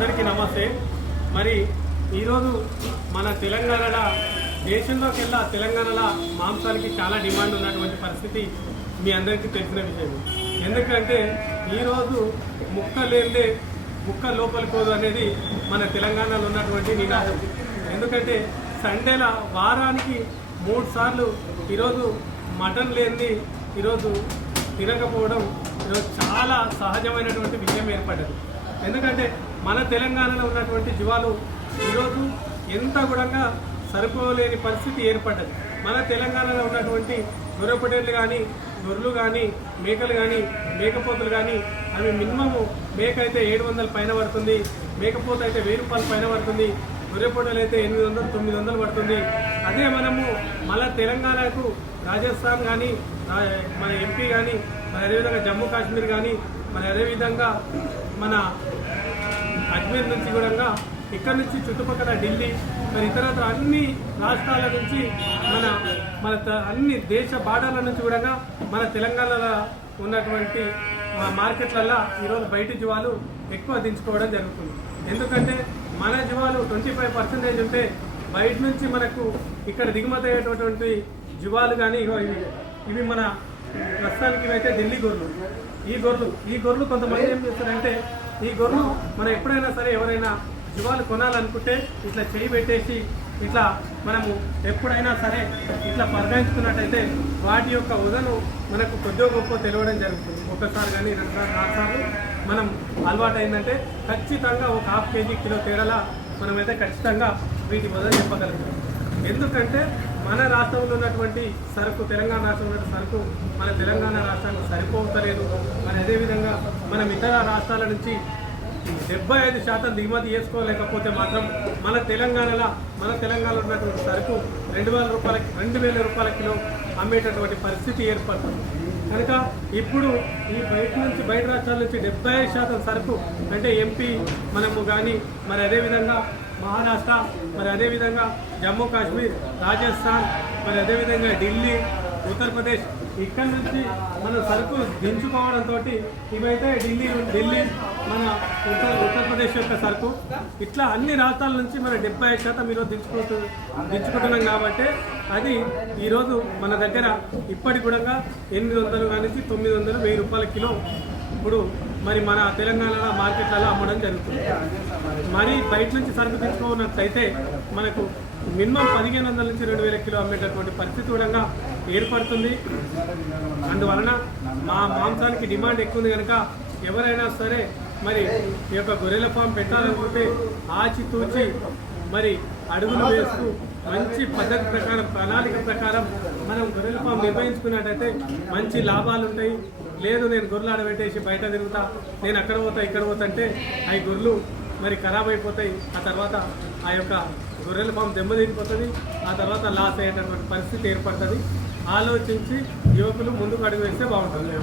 అందరికీ నమస్తే। మరి ఈరోజు మన తెలంగాణలో దేశంలోకెల్లా తెలంగాణలో మాంసానికి చాలా డిమాండ్ ఉన్నటువంటి పరిస్థితి మీ అందరికీ తెలిసిన విషయం। ఎందుకంటే ఈరోజు ముక్క లేనిదే ముక్క లోపలికి పోదు అనేది మన తెలంగాణలో ఉన్నటువంటి నినాదం। ఎందుకంటే సండేల వారానికి 3 సార్లు ఈరోజు మటన్ లేనిది ఈరోజు తినకపోవడం ఈరోజు చాలా సహజమైనటువంటి విషయం ఏర్పడ్డది। ఎందుకంటే మన తెలంగాణలో ఉన్నటువంటి జీవాలు ఈరోజు ఎంత కూడా సరిపోలేని పరిస్థితి ఏర్పడ్డది। మన తెలంగాణలో ఉన్నటువంటి గొర్రెపొటేళ్ళు కానీ గొర్రెలు కానీ మేకలు కానీ మేకపోతులు కానీ అవి మినిమము మేక అయితే 700 పైన పడుతుంది, మేకపోత అయితే 1000 రూపాయల పైన పడుతుంది, గొర్రెపొటేలు అయితే 800-900 పడుతుంది। అదే మనము మన తెలంగాణకు రాజస్థాన్ కానీ మన ఎంపీ కానీ మరి అదేవిధంగా జమ్మూ కాశ్మీర్ కానీ మరి అదేవిధంగా మన అజ్మీర్ నుంచి కూడా ఇక్కడ నుంచి చుట్టుపక్కల ఢిల్లీ మరి ఇతరత్ర అన్ని రాష్ట్రాల నుంచి మన అన్ని దేశ బార్డర్ల నుంచి కూడా మన తెలంగాణలో ఉన్నటువంటి మార్కెట్లలో ఈరోజు బయట జీవాలు ఎక్కువ దించుకోవడం జరుగుతుంది। ఎందుకంటే మన జీవాలు 25% ఉంటే బయట నుంచి మనకు ఇక్కడ దిగుమతి అయ్యేటటువంటి జీవాలు కానీ ఇవి మన ప్రస్తుతానికి ఇవైతే ఢిల్లీ గొర్రెలు। ఈ గొర్రెలు కొంతమంది ఏం చేస్తారంటే ఈ గొర్రెలు మనం ఎప్పుడైనా సరే ఎవరైనా జీవాలు కొనాలనుకుంటే ఇట్లా చేయి పెట్టేసి ఇట్లా మనము ఎప్పుడైనా సరే ఇట్లా పరిగణించుకున్నట్టయితే వాటి యొక్క ఉదను మనకు కొద్దిగా గొప్ప తెలియడం జరుగుతుంది। ఒకసారి కానీ 2 సార్లు 4 సార్లు మనం అలవాటు అయిందంటే ఖచ్చితంగా ఒక ½ కేజీ కిలో తేడాల మనమైతే ఖచ్చితంగా వీటి మొదలు చెప్పగలుగుతాం। ఎందుకంటే మన రాష్ట్రంలో ఉన్నటువంటి సరుకు తెలంగాణ రాష్ట్రంలో ఉన్న సరుకు మన తెలంగాణ రాష్ట్రానికి సరిపోతలేదు। మరి అదేవిధంగా మనం ఇతర రాష్ట్రాల నుంచి 75% దిగుమతి చేసుకోలేకపోతే మాత్రం మన తెలంగాణలో ఉన్నటువంటి సరుకు 2000 రూపాయల కిలో అమ్మేటటువంటి పరిస్థితి ఏర్పడుతుంది। కనుక ఇప్పుడు ఈ బయట రాష్ట్రాల నుంచి 75% సరుకు అంటే ఎంపీ మనము కానీ మరి అదేవిధంగా మహారాష్ట్ర మరి అదేవిధంగా జమ్మూ కాశ్మీర్ రాజస్థాన్ మరి అదేవిధంగా ఢిల్లీ ఉత్తరప్రదేశ్ ఇక్కడ నుంచి మన సరుకు దించుకోవడంతో ఇవైతే ఢిల్లీ మన ఉత్తరప్రదేశ్ యొక్క సరుకు ఇట్లా అన్ని రాష్ట్రాల నుంచి మన 75% ఈరోజు దించుకుంటున్నాం కాబట్టి అది ఈరోజు మన దగ్గర ఇప్పటి కూడా 800 కానీ 900 1000 రూపాయల కిలో ఇప్పుడు మరి మన తెలంగాణ మార్కెట్లలో అమ్మడం జరుగుతుంది। మరి బయట నుంచి సరుకు తెచ్చుకున్నట్లయితే మనకు మినిమం 1500 నుంచి 2000 కిలో అమ్మేటటువంటి పరిస్థితి కూడా ఏర్పడుతుంది। అందువలన మా మాంసానికి డిమాండ్ ఎక్కువ ఉంది కనుక ఎవరైనా సరే మరి ఈ యొక్క గొర్రెల ఫామ్ పెట్టాలనుకుంటే ఆచితూచి మరి అడుగులు వేస్తూ మంచి పద్ధతి ప్రకారం ప్రణాళిక ప్రకారం మనం గొర్రెల ఫామ్ నిర్వహించుకున్నట్టయితే మంచి లాభాలు ఉంటాయి। లేదు నేను గొర్రెలు ఆడబెట్టేసి బయట తిరుగుతా, నేను అక్కడ పోతా ఇక్కడ పోతా అంటే ఆ గొర్రెలు మరి ఖరాబ్ అయిపోతాయి। ఆ తర్వాత ఆ యొక్క గొర్రెల ఫామ్ దెబ్బతిరిగిపోతుంది, ఆ తర్వాత లాస్ అయ్యేటటువంటి పరిస్థితి ఏర్పడుతుంది। ఆలోచించి యువకులు ముందుకు అడుగు వేస్తే బాగుంటుంది।